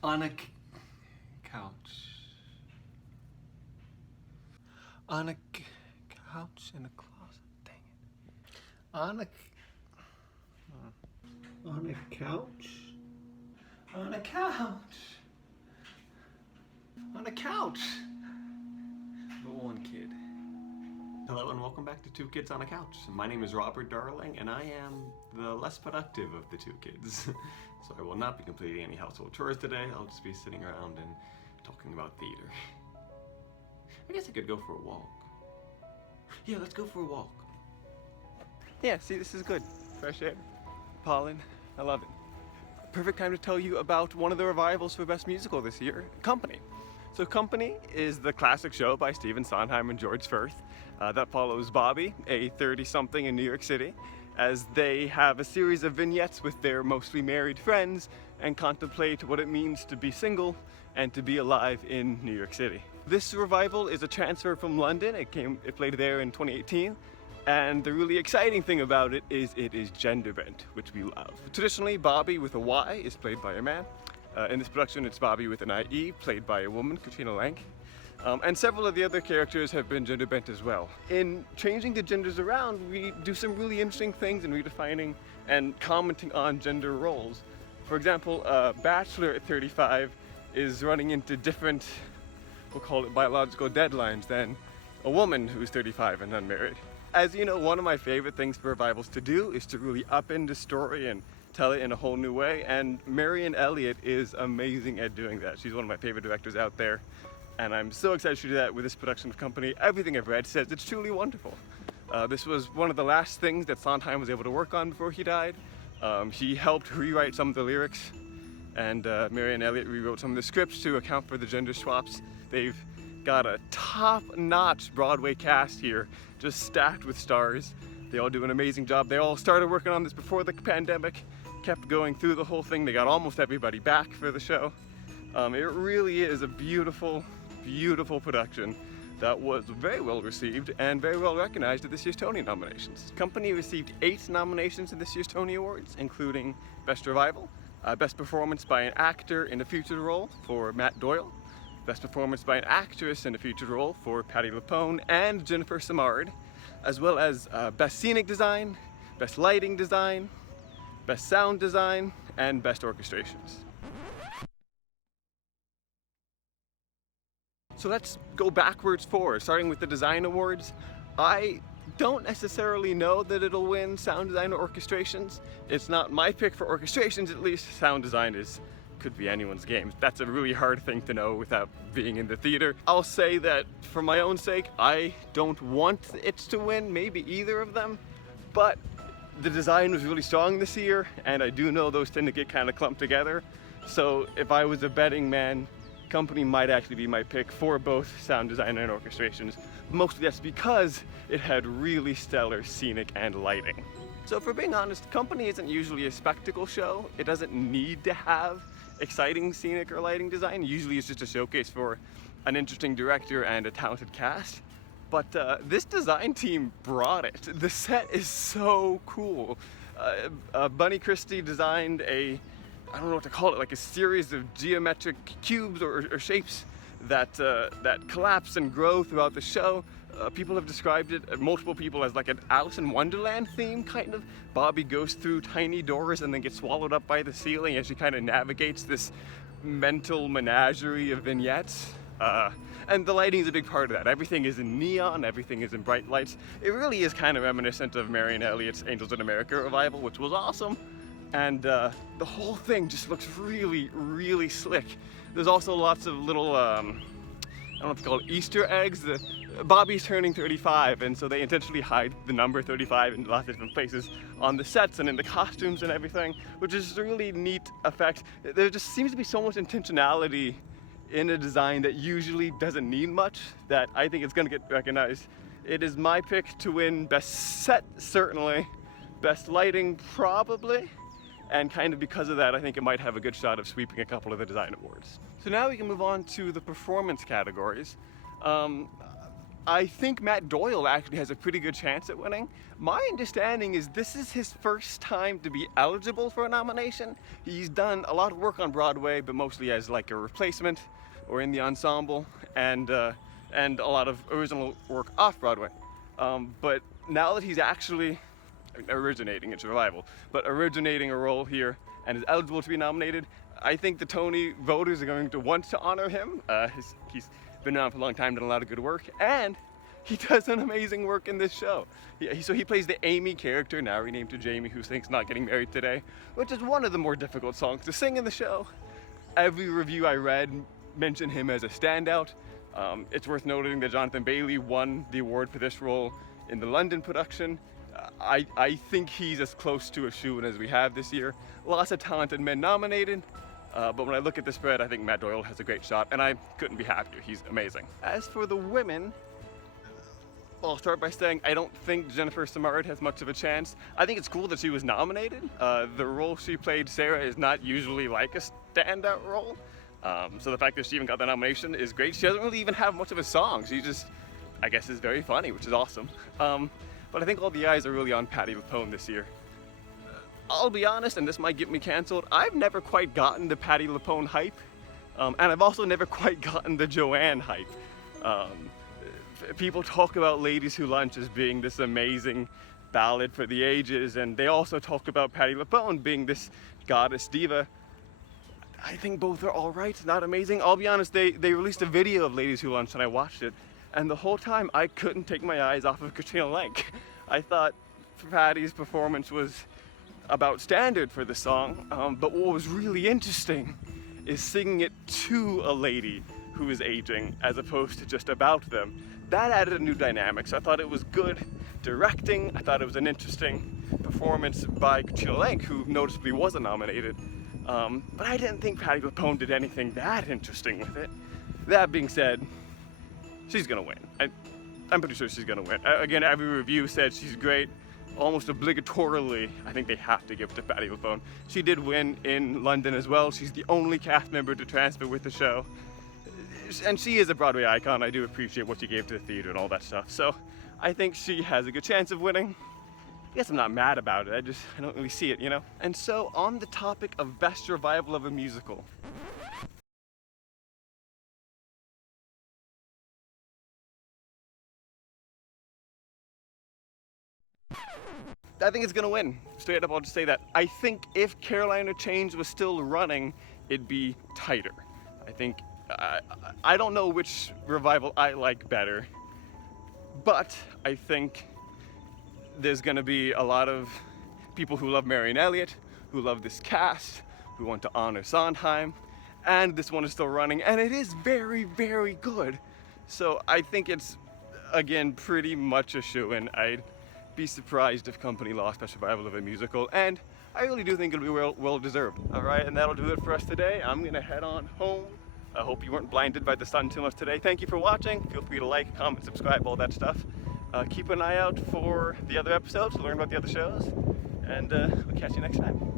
On a couch. On a couch in a closet. Dang it. On a couch. On a couch. On a couch. But one kid. Hello and welcome back to Two Kids on a Couch. My name is Robert Darling and I am the less productive of the two kids. So I will not be completing any household chores today. I'll just be sitting around and talking about theater. I guess I could go for a walk. Yeah, let's go for a walk. Yeah, see, this is good. Fresh air, pollen, I love it. Perfect time to tell you about one of the revivals for Best Musical this year, Company. So Company is the classic show by Stephen Sondheim and George Firth that follows Bobby, a 30-something in New York City, as they have a series of vignettes with their mostly married friends and contemplate what it means to be single and to be alive in New York City. This revival is a transfer from London. It played there in 2018. And the really exciting thing about it is gender bent, which we love. Traditionally, Bobby with a Y is played by a man. In this production, it's Bobby with an IE, played by a woman, Katrina Lenk. And several of the other characters have been gender bent as well. In changing the genders around, we do some really interesting things in redefining and commenting on gender roles. For example, a bachelor at 35 is running into different, we'll call it biological deadlines, than a woman who's 35 and unmarried. As you know, one of my favorite things for revivals to do is to really upend the story and tell it in a whole new way, and Marion Elliott is amazing at doing that. She's one of my favorite directors out there, and I'm so excited to do that with this production of Company. Everything I've read says it's truly wonderful. This was one of the last things that Sondheim was able to work on before he died. He helped rewrite some of the lyrics, and Marion Elliott rewrote some of the scripts to account for the gender swaps. They've got a top-notch Broadway cast here, just stacked with stars. They all do an amazing job. They all started working on this before the pandemic, kept going through the whole thing. They got almost everybody back for the show. It really is a beautiful, beautiful production that was very well received and very well recognized at this year's Tony nominations. Company received 8 nominations in this year's Tony Awards, including Best Revival, Best Performance by an Actor in a Featured Role for Matt Doyle, Best Performance by an Actress in a Featured Role for Patti LuPone and Jennifer Samard, as well as Best Scenic Design, Best Lighting Design, Best Sound Design, and Best Orchestrations. So let's go backwards forward, starting with the Design Awards. I don't necessarily know that it'll win Sound Design or Orchestrations. It's not my pick for Orchestrations, at least. Sound Design could be anyone's game. That's a really hard thing to know without being in the theater. I'll say that for my own sake, I don't want it to win, maybe either of them, but the design was really strong this year, and I do know those tend to get kind of clumped together. So if I was a betting man, Company might actually be my pick for both sound design and orchestrations. Mostly that's because it had really stellar scenic and lighting. So for being honest, Company isn't usually a spectacle show. It doesn't need to have exciting scenic or lighting design. Usually it's just a showcase for an interesting director and a talented cast. But this design team brought it. The set is so cool. Bunny Christie designed I don't know what to call it, like a series of geometric cubes or shapes that collapse and grow throughout the show. People have described it, multiple people, as like an Alice in Wonderland theme, kind of. Bobby goes through tiny doors and then gets swallowed up by the ceiling as she kind of navigates this mental menagerie of vignettes. And the lighting is a big part of that. Everything is in neon, everything is in bright lights. It really is kind of reminiscent of Marion Elliott's Angels in America revival, which was awesome. And the whole thing just looks really, really slick. There's also lots of little, I don't know if you call it Easter eggs. Bobby's turning 35, and so they intentionally hide the number 35 in lots of different places on the sets and in the costumes and everything, which is a really neat effect. There just seems to be so much intentionality in a design that usually doesn't need much that I think it's gonna get recognized. It is my pick to win Best Set, certainly, Best Lighting, probably, and kind of because of that, I think it might have a good shot of sweeping a couple of the design awards. So now we can move on to the performance categories. I think Matt Doyle actually has a pretty good chance at winning. My understanding is this is his first time to be eligible for a nomination. He's done a lot of work on Broadway, but mostly as like a replacement or in the ensemble, and a lot of original work off Broadway. But now that he's actually originating, it's revival, but originating a role here and is eligible to be nominated, I think the Tony voters are going to want to honor him. He's been around for a long time, done a lot of good work, and he does an amazing work in this show. So he plays the Amy character, now renamed to Jamie, who thinks not getting married today, which is one of the more difficult songs to sing in the show. Every review I read mentioned him as a standout. It's worth noting that Jonathan Bailey won the award for this role in the London production. I think he's as close to a shoo-in as we have this year. Lots of talented men nominated, but when I look at the spread, I think Matt Doyle has a great shot, and I couldn't be happier. He's amazing. As for the women, I'll start by saying I don't think Jennifer Samard has much of a chance. I think it's cool that she was nominated. The role she played, Sarah, is not usually like a standout role. So the fact that she even got the nomination is great. She doesn't really even have much of a song. She just, I guess, is very funny, which is awesome. But I think all the eyes are really on Patti LuPone this year. I'll be honest, and this might get me canceled, I've never quite gotten the Patti LuPone hype, and I've also never quite gotten the Joanne hype. People talk about Ladies Who Lunch as being this amazing ballad for the ages, and they also talk about Patti LuPone being this goddess diva. I think both are all right, not amazing. I'll be honest, they released a video of Ladies Who Lunch and I watched it, and the whole time I couldn't take my eyes off of Katrina Lenk. I thought Patti's performance was about standard for the song, but what was really interesting is singing it to a lady who is aging as opposed to just about them. That added a new dynamic, so I thought it was good directing. I thought it was an interesting performance by Katrina Lenk, who noticeably wasn't nominated. But I didn't think Patti LuPone did anything that interesting with it. That being said, she's gonna win. I'm pretty sure she's gonna win. Again, every review said she's great. Almost obligatorily, I think they have to give it to Patti LuPone. She did win in London as well. She's the only cast member to transfer with the show. And she is a Broadway icon. I do appreciate what she gave to the theater and all that stuff. So I think she has a good chance of winning. I guess I'm not mad about it, I don't really see it, you know? And so, on the topic of best revival of a musical. I think it's gonna win. Straight up, I'll just say that. I think if Caroline or Change was still running, it'd be tighter. I think, I don't know which revival I like better, but I think there's gonna be a lot of people who love Marianne Elliott, who love this cast, who want to honor Sondheim, and this one is still running, and it is very, very good. So I think it's, again, pretty much a shoo-in. I'd be surprised if Company lost Best Revival of a Musical, and I really do think it'll be well deserved. All right, and that'll do it for us today. I'm gonna head on home. I hope you weren't blinded by the sun too much today. Thank you for watching. Feel free to like, comment, subscribe, all that stuff. Keep an eye out for the other episodes to learn about the other shows, and we'll catch you next time.